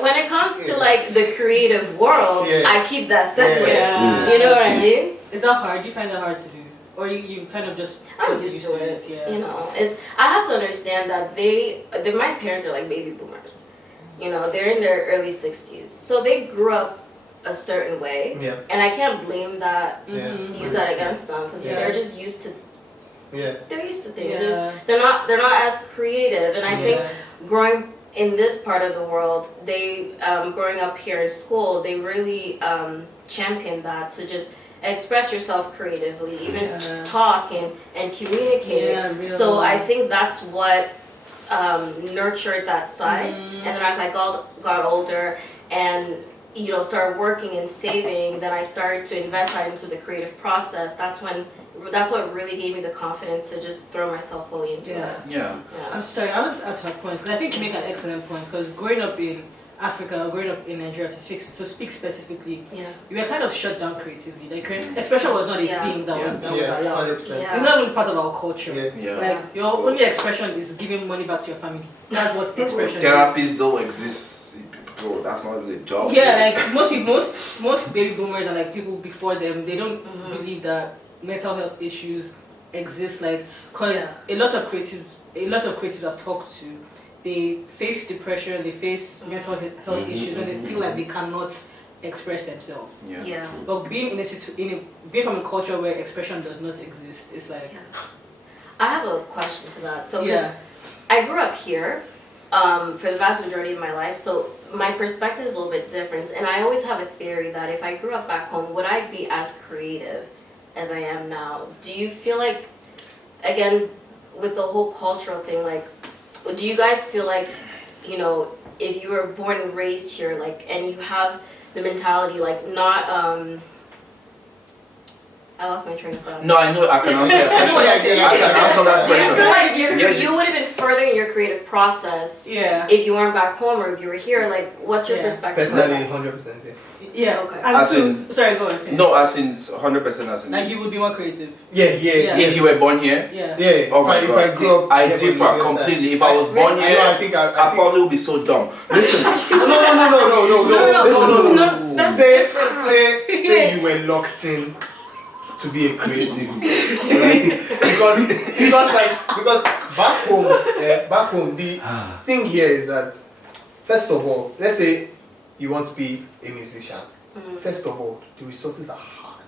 when it comes to like the creative world, I keep that separate. You know what I mean? Is that hard? Do you find that hard to do? Or you kind of just I'm used to it. You know, I have to understand that my parents are like baby boomers. You know, they're in their early 60s. So they grew up a certain way. And I can't blame that, use that against them, because they're just used to they're used to things. They're not as creative. And I think growing in this part of the world, they growing up here in school, they really champion that, to just express yourself creatively, even talk and communicate. So I think that's what nurtured that side. And then as I got older and started working and saving, then I started to invest that into the creative process. That's when what really gave me the confidence to just throw myself fully into it. Yeah. I'm sorry, I want to add to her points because I think you make an excellent point. Because growing up in Africa, or growing up in Nigeria, to speak specifically, you were kind of shut down creatively. Like expression was not a thing that was allowed. 100%. It's not even part of our culture. Yeah. Like your only expression is giving money back to your family. That's what expression is. Therapies don't exist, bro. That's not really a job. Yeah, like most baby boomers and like people before them, they don't believe that mental health issues exist. Like, cause a lot of creatives I've talked to, they face depression, they face mental health issues, and they feel like they cannot express themselves. Yeah. But being being from a culture where expression does not exist, it's like. I have a question to that. So I grew up here for the vast majority of my life, so my perspective is a little bit different. And I always have a theory that if I grew up back home, would I be as creative as I am now? Do you feel like, again, with the whole cultural thing, like, do you guys feel like, you know, if you were born and raised here, like, and you have the mentality, like, not, I lost my train of thought. No, I know. I can answer that question. I can answer that Do you question. feel like you would have been furthering your creative process if you weren't back home or if you were here? Like, what's your perspective? Personally, 100%. Yeah. Okay. And As so, in- sorry, go ahead. No, as in 100% as in. Like you would be more creative. Yeah. If you were born here. Yeah. Yeah. Oh my if God. I grew up, I here, differ but you completely. understand. If I was born here, I think I I probably would be so dumb. Listen, That's Say, different. say you were locked in to be a creative, right? because back home, the thing here is that first of all, let's say you want to be a musician. First of all, the resources are hard.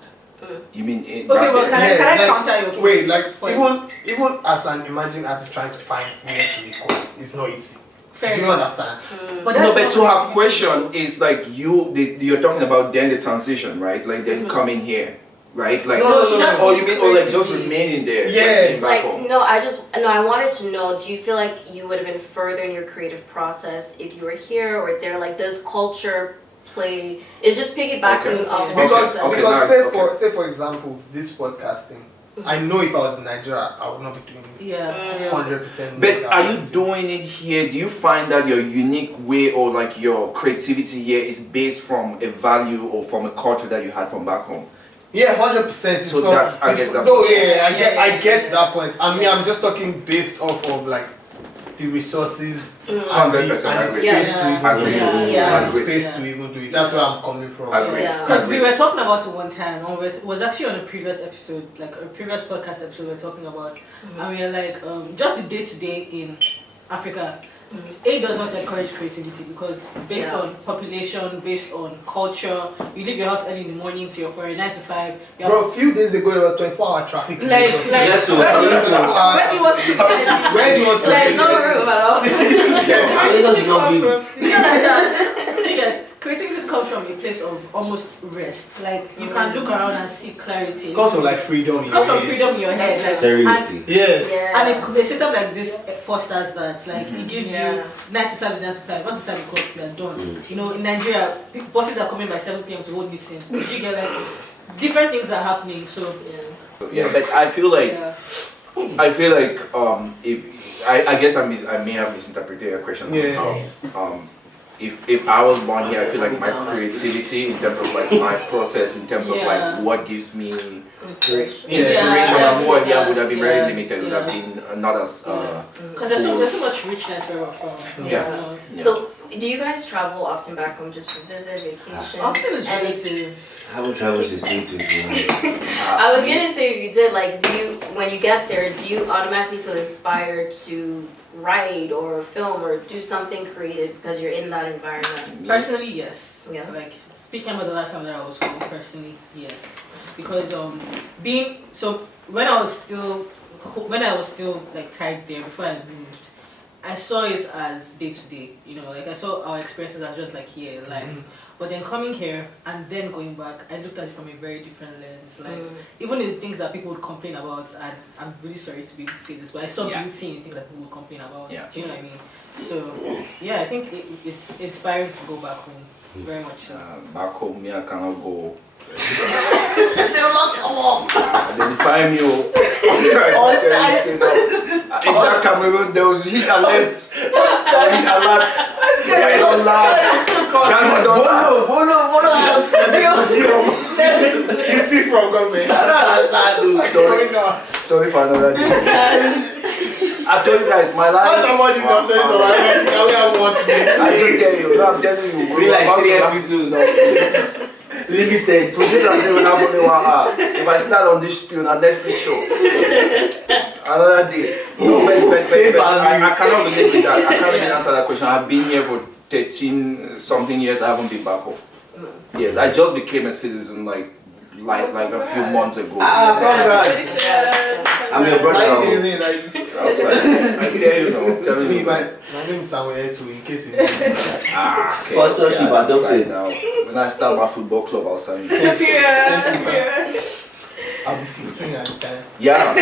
you mean Okay, well, can I like, counter your wait, like points? even as an emerging artist trying to find where to record, it's not easy. Fair Do you enough. understand? But No, that's but not to have easy. question is like you're talking about then the transition, right? Like then coming here, right? Like No, oh, you mean like just creativity. remaining there? Yeah. being back home. I wanted to know, do you feel like you would have been further in your creative process if you were here or there? Like, does culture play, it's just piggybacking Okay. off of Because what you said. nice, say for example, this podcasting, I know if I was in Nigeria, I would not be doing it. Yeah. 100%. But are you doing it here? Do you find that your unique way or like your creativity here is based from a value or from a culture that you had from back home? Yeah, 100%. So that's- I guess that's- so yeah, I get Yeah. that point. I mean, I'm just talking based off of like the resources and the 100% agree. space to even Agree. do it. Yeah. And the Agree. space to even do it. That's where I'm coming from. Agree. Yeah. Because we were talking about it one time, and it was actually on a previous episode, like a previous podcast episode we were talking about, and we were like, just the day-to-day in Africa, it does not encourage creativity because based on population, based on culture, you leave your house early in the morning to your for a 9 to 5. you have- Bro, a few days ago there was 24-hour traffic. in like, Lagos. Yes, so- where do you want to Where do you want to There's be? no room at all. creativity comes from, you understand? You get- creativity comes from a place of almost rest. Like you can look around and see clarity. It comes from like freedom. It comes from freedom in your head. Like, Serenity. Yes. and a system like this fosters that. Like it gives you 9 to 5 to 9 to 5. Once the time you call, you are done. You know, in Nigeria, bosses are coming by 7 p.m. to hold meetings. You get like different things are happening. So Yeah, but I feel like yeah. if I guess I may have misinterpreted your question. Yeah. If I was born here, I feel like my creativity in terms of like my process, in terms of like what gives me Inspiration. inspiration and what would have been very Yeah. limited, would have been not as Because there's so much richness where we're from. Yeah. You know. So, do you guys travel often back home just for visit, vacation? Often it's And relative. How much travel is going to I was gonna say, if you did, like, when you get there, do you automatically feel inspired to write or film or do something creative because you're in that environment? Personally, yes. Yeah. Like speaking about the last time that I was home, personally, yes. Because when I was still like tied there before I moved, I saw it as day to day. You know, like I saw our experiences as just like here, life. But then coming here and then going back, I looked at it from a very different lens. Like even the things that people would complain about, and I'm really sorry to be able to say this, but I saw beauty in things that people would complain about. Yeah. Do you know what I mean? So yeah, I think it's inspiring to go back home. Very much so. back home, me I cannot go. Identify me. In that Cameroon, there was heat alert. Heat alert. Yeah, don't laugh. Diamond, don't laugh. It's from government. Story for another day. I told you guys, my life. How much is your story from America? Can we have one today? I don't tell you. No, I'm telling you. We like 3 episodes. Limited. Producer say we have only 1 hour. If I start on this spiel on Netflix show, another day. No, but I cannot relate with that. I can't even answer that question. I've been here for 13 something years. I haven't been back home. Yes, I just became a citizen like a few months ago. Congrats. I'm your brother. I tell you, I'm telling you. My name is Samuel too, in case you know. Okay. Sponsorship adopted. Now, when I start my football club, I'll sign you. Thank you, sir. I'll be 15 at the time. Yeah.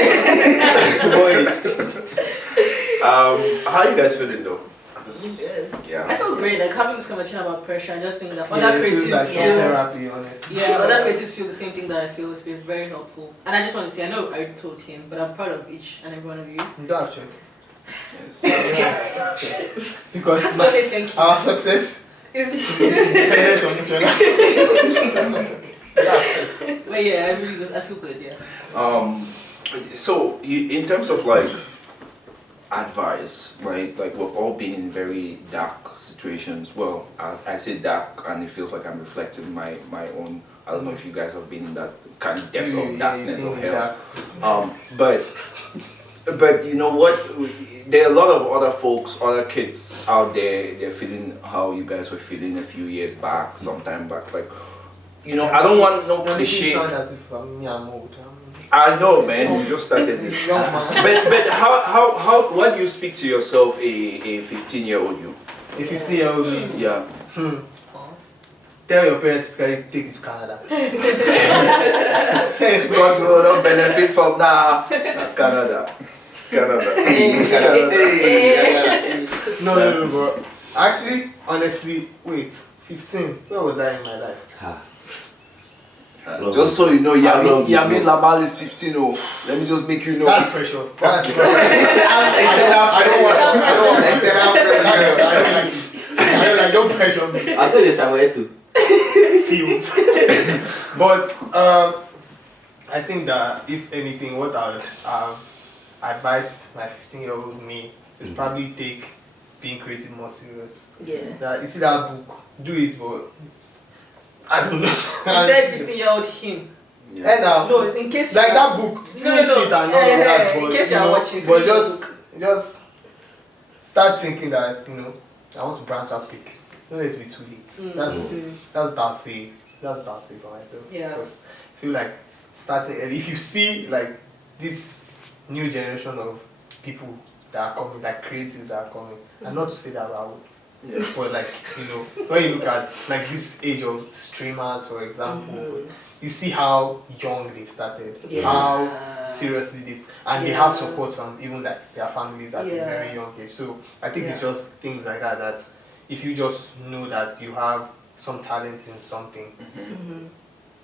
Boy. How you guys feeling though? Good. Yeah. I feel great, like having this conversation about pressure. I just think that Yeah, other it feels creatives like feel, therapy, honestly. other creatives feel the same thing that I feel. It's been very helpful. And I just want to say, I know I already told him, but I'm proud of each and every one of you. You don't have choice. Yes. Because Okay, thank you. our success It's depends on each other. but yeah, I feel good, yeah. So in terms of like advice, right? Like we've all been in very dark situations. Well, I say dark, and it feels like I'm reflecting my own. I don't know if you guys have been in that kind of depths of darkness or hell. But you know what? There are a lot of other folks, other kids out there. They're feeling how you guys were feeling a few years back, sometime back. Like, you know, I don't want no cliche. Sound as if me, I'm old. I know, man. You just started this. Young man. But how what do you speak to yourself, a 15-year-old you? A 15-year-old me. Yeah. Tell your parents to take you to Canada. God will not benefit from now. Canada. No, bro. Actually, honestly, wait. 15. Where was I in my life? Just so you know, Yamin Lamal is 15. Oh, let me just make you know. That's pressure. That's pressure. I don't pressure me. I thought you somewhere too. Feels. But I think that if anything, what I would advise my 15-year-old me is probably take being creative more serious. Yeah. That you see that book, do it, but I don't know. You said 15-year-old him. And No, in case like you that book, finish it and all of that. But, in case you you are know, watching, but finish the just start thinking that I want to branch out quick. Don't let it be too late. That's what I'll say. That's what I'll say for myself. Yeah. Because I feel like starting early. If you see like this new generation of people that are coming, like creatives that are coming, and not to say that loud. Yeah. But like, when you look at like this age of streamers, for example, you see how young they've started, how seriously they have support from even like their families at a very young age. So I think it's just things like that if you just know that you have some talent in something,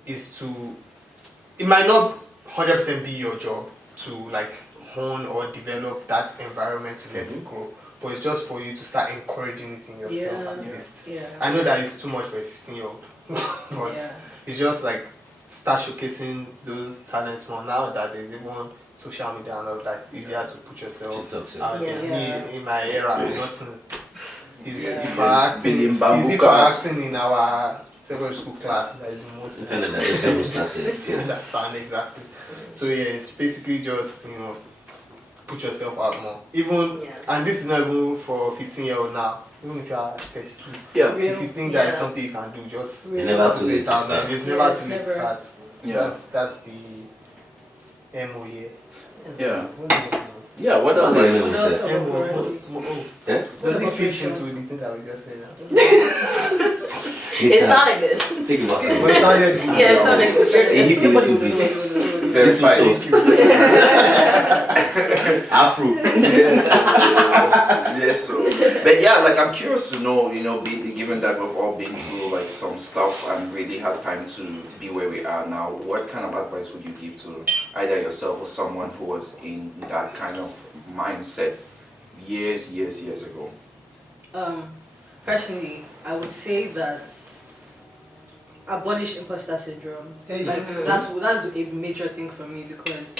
it might not 100% be your job to like hone or develop that environment to let it go. But it's just for you to start encouraging it in yourself at least. Yeah. I know that it's too much for a 15-year-old, but it's just like start showcasing those talents more now that there's even social media and all that. It's easier to put yourself out there. Me, in my era, nothing. If we're acting in our secondary school class, that is the most understand exactly. So it's basically just put yourself out more. Even and this is not even for 15-year-old now. Even if you are 32, if you think that is something you can do, just never too late to start. It's never too late to start. That's the MO here. What else? Does it fit into the thing that we just said now? It sounded good. Think about it. But it sounded good. Yeah, it sounded good. It hit a little bit. Verified. Afro. Yes, so. But yeah, like I'm curious to know, given that we've all been through like some stuff and really had time to be where we are now, what kind of advice would you give to either yourself or someone who was in that kind of mindset years ago? Personally, I would say that abolish imposter syndrome. Like that's a major thing for me, because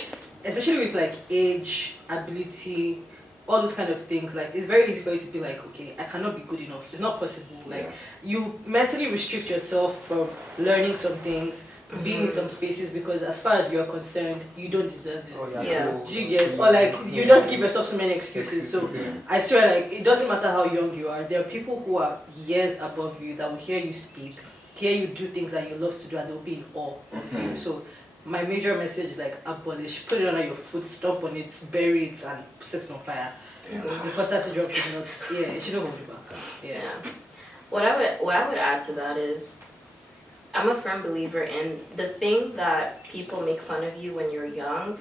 especially with like age, ability, all those kind of things, like it's very easy for you to be like, okay, I cannot be good enough. It's not possible. Like you mentally restrict yourself from learning some things, being in some spaces, because as far as you're concerned, you don't deserve it. Do you get? Or like you just give yourself so many excuses. So I swear, like it doesn't matter how young you are. There are people who are years above you that will hear you speak, hear you do things that you love to do, and they'll be in awe of you. So my major message is like abolish, put it under your foot, stomp on it, bury it, and set it on fire. Imposter syndrome should not, it shouldn't hold you back. Yeah. What I would add to that is, I'm a firm believer in the thing that people make fun of you when you're young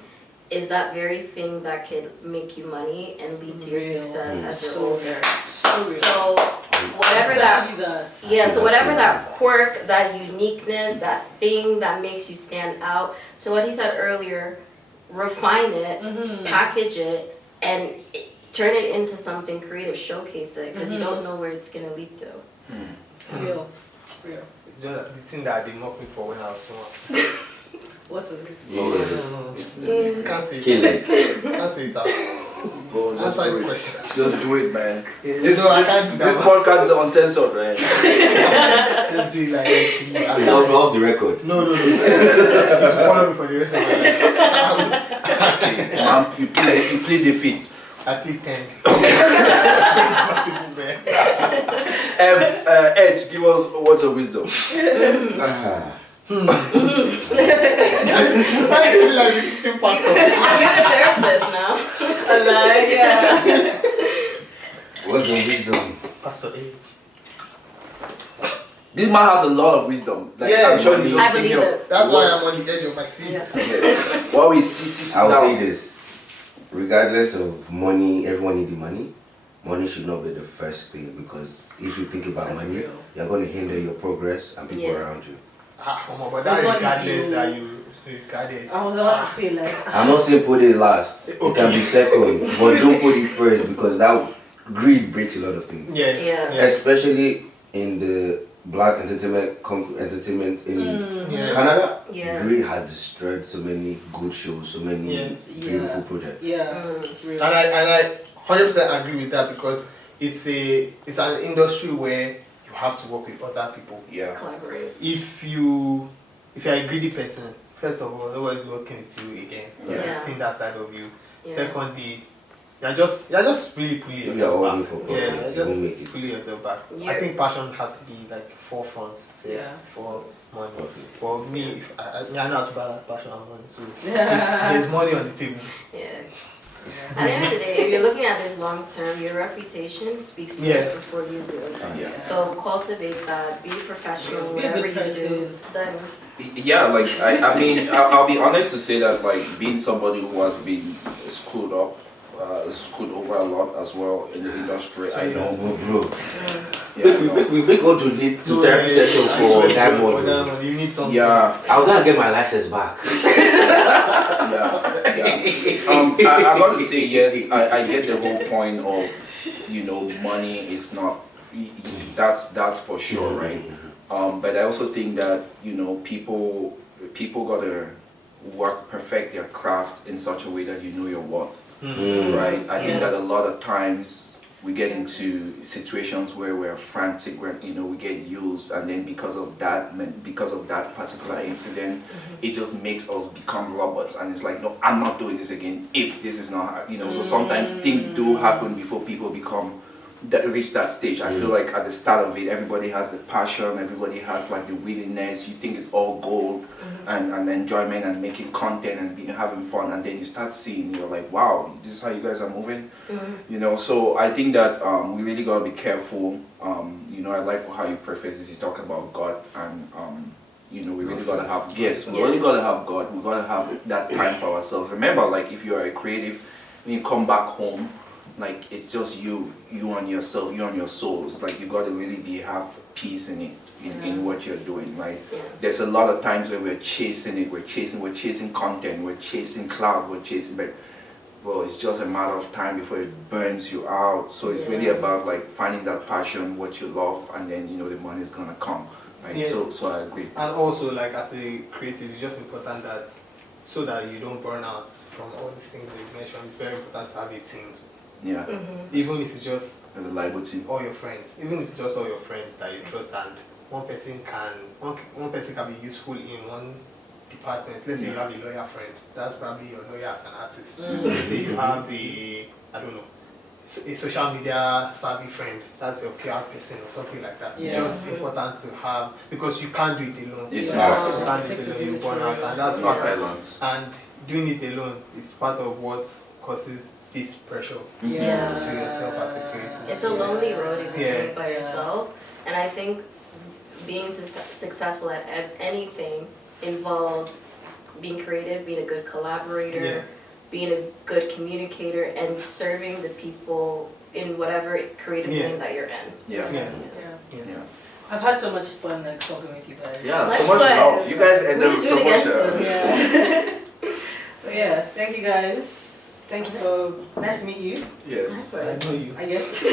is that very thing that can make you money and lead to your success as you're older. So whatever whatever that quirk, that uniqueness, that thing that makes you stand out, to what he said earlier, refine it, package it, and turn it into something creative, showcase it, because you don't know where it's going to lead to. Real. It's just the thing that they mocked me for when I was small. What's it? Can't say Kill it. Can't say it out. Bro, just Answer do the it. question. Just do it, man. I can't do This that. podcast is uncensored, right? Just do it like that. It's off the record. No. You to follow me for the rest of my life. You plead defeat. I plead 10. Possible, man. Edge, give us words of wisdom. Why do you like this still pastor? You're a therapist now. What's the wisdom? Pastor Age. This man has a lot of wisdom. Like, Yeah, I'm sure he's I just believe thinking of it. That's why I'm on the edge of my seat. Yes. Yes. While we see six I'll now. say this. Regardless of money, everyone needs the money. Money should not be the first thing, because if you think about money, you're going to hinder your progress and people around you. But That's that what regardless you- that you regarded. I was about to say like I'm not saying put it last. It can be second, but don't put it first, because that greed breaks a lot of things. Yeah. Especially in the black entertainment in Canada. Yeah. Greed has destroyed so many good shows, so many beautiful projects. real. And I 100% agree with that, because it's an industry where you have to work with other people. Yeah. Collaborate. If you're a greedy person, first of all, nobody's working with you again. Yeah. You've seen that side of you. Yeah. Secondly, you're just really pulling You're yourself only back. for Yeah, profit, you're you won't just make it. pulling yourself back. I Yeah. think passion has to be like forefront first for money. For me, if I know how to balance passion and money. So if there's money on the table. Yeah. At the end of the day, if you're looking at this long term, your reputation speaks first before you do. So cultivate that, be professional, Be a whatever good you do. person. Then Yeah, like I mean, I'll be honest to say that like being somebody who has been screwed over a lot as well in the industry. I know. Bro. Yeah, I know. We go to the therapy session for Diamond. Diamond, you need something. Yeah, I'm gonna get my license back. yeah. I got to say yes. I get the whole point of money is not. That's for sure, right? But I also think that people gotta perfect their craft in such a way that you know your worth. Right? I think that a lot of times we get into situations where we're frantic, where we get used, and then because of that particular incident, it just makes us become robots, and it's like, no, I'm not doing this again if this is not, so sometimes things do happen before people reach that stage. I feel like at the start of it, everybody has the passion, everybody has like the willingness, you think it's all gold and enjoyment and making content and having fun, and then you start seeing, you're like, wow, this is how you guys are moving. So I think that we really gotta be careful. I like how you preface this, you talk about God, and we really gotta have, yes, we really gotta have God, we gotta have that time for ourselves. Remember, like if you are a creative, when you come back home, like it's just you and yourself, you and your soul. It's like you got to really have peace in it, in what you're doing. Like there's a lot of times where we're chasing it, we're chasing content, we're chasing cloud, but well, it's just a matter of time before it burns you out. So it's really about like finding that passion, what you love, and then the money's gonna come. Right? Yeah. So I agree. And also, like as a creative, it's just important that so that you don't burn out from all these things that you mentioned. It's very important to have a team. Yeah. Even if it's just A reliable team. all your friends, even if it's just all your friends that you trust, and one person can be useful in one department. Let's say you have a lawyer friend, that's probably your lawyer as an artist. Let's say you have a social media savvy friend, that's your PR person or something like that. It's just important to have, because you can't do it alone. It's You can't do it alone, you burn out, and that's Not part balance. and doing it alone is part of what causes this pressure to Yeah. yourself as a creative. It's a lonely road if you're doing it by Yeah. yourself. And I think being successful at anything involves being creative, being a good collaborator, being a good communicator, and serving the people in whatever creative lane that you're in. Yeah. I've had so much fun like talking with you guys. Yeah, so much love. You guys ended with so much. Yeah. But yeah, thank you guys. Thank you for nice to meet you. Yes. I know you. I guess.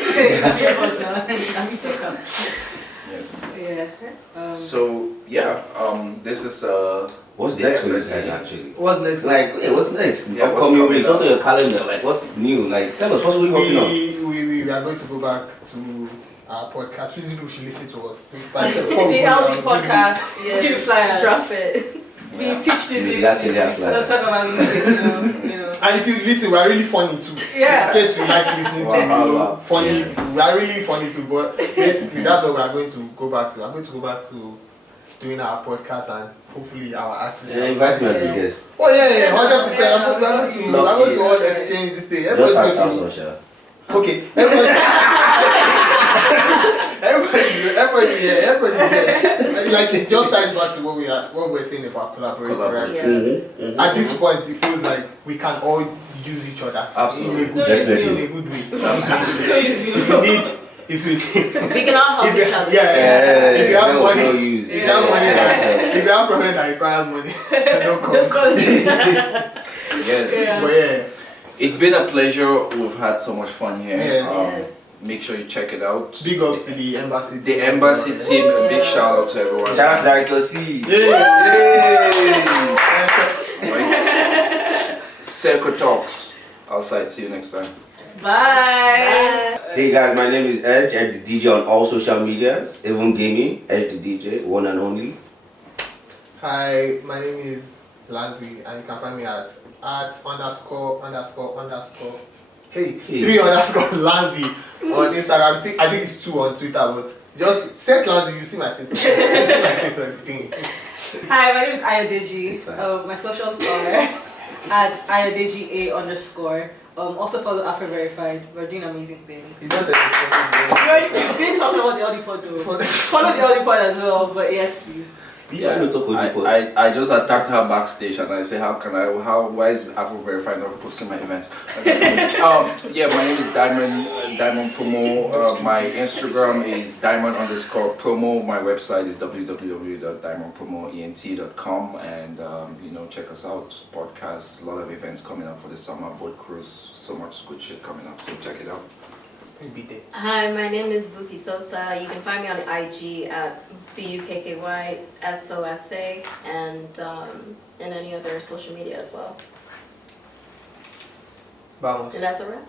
Yes. Yeah. So yeah, this is What's the next for you episode. guys actually? What's next? Like, hey, what's next? Yeah, what's Upcoming coming weeks, up? what's on your calendar? Like, what's new? Like, tell us, what's we working on? We are going to go back to our podcast. Please, people should listen to us. The LD podcast. Yeah. Give it flyers. Drop it. We teach physics. Exactly, yeah, We don't talk about music, so. And if you listen, we are really funny too. Yeah. In case you like listening to funny, we are really funny too. But basically, that's what we are going to go back to. I'm going to go back to doing our podcast and hopefully our artists. Yeah, invite me as a guest. Oh yeah, 100%. We are going to all exchange this thing. Just Everybody's 5,000, going to. sure. Okay. Everybody here. Like it just ties back to what we're saying about collaborating, right? Yeah. At this point, it feels like we can all use each other Absolutely. in a good way. If we We can all help each other. if you have money, use if you have money, if you have problem that requires money, don't come. Yes. But yeah. It's been a pleasure. We've had so much fun here. Yeah. Make sure you check it out. Big ups to the embassy. The embassy team. A big shout out to everyone. Shout out Director C. Right. Circle Talks. Outside. See you next time. Bye. Hey guys, my name is Edge the DJ on all social medias, even gaming, Edge the DJ, one and only. Hi, my name is Lanzi, and you can find me at @___. Hey, 3 _ Lanzi on Instagram. I think it's 2 on Twitter, but just search Lanzi, you see my face. You see my face on the thing. Hi, my name is Ayodeji. My socials are @AyodejiA_. Also follow Afro Verified. We're doing amazing things. It's not We've been talking about the Audipod though. Follow the Audipod as well, but yes, please. Yeah, I just attacked her backstage and I say, why is Afro Verified not posting my events? Yeah, my name is Diamond Promo. My Instagram is Diamond_Promo. My website is www.diamondpromoent.com, and check us out. Podcasts, a lot of events coming up for the summer, boat cruise, so much good shit coming up. So check it out. Hi, my name is Buki Sosa. You can find me on IG at BUKKYSOSA and any other social media as well. Vamos. And that's a wrap.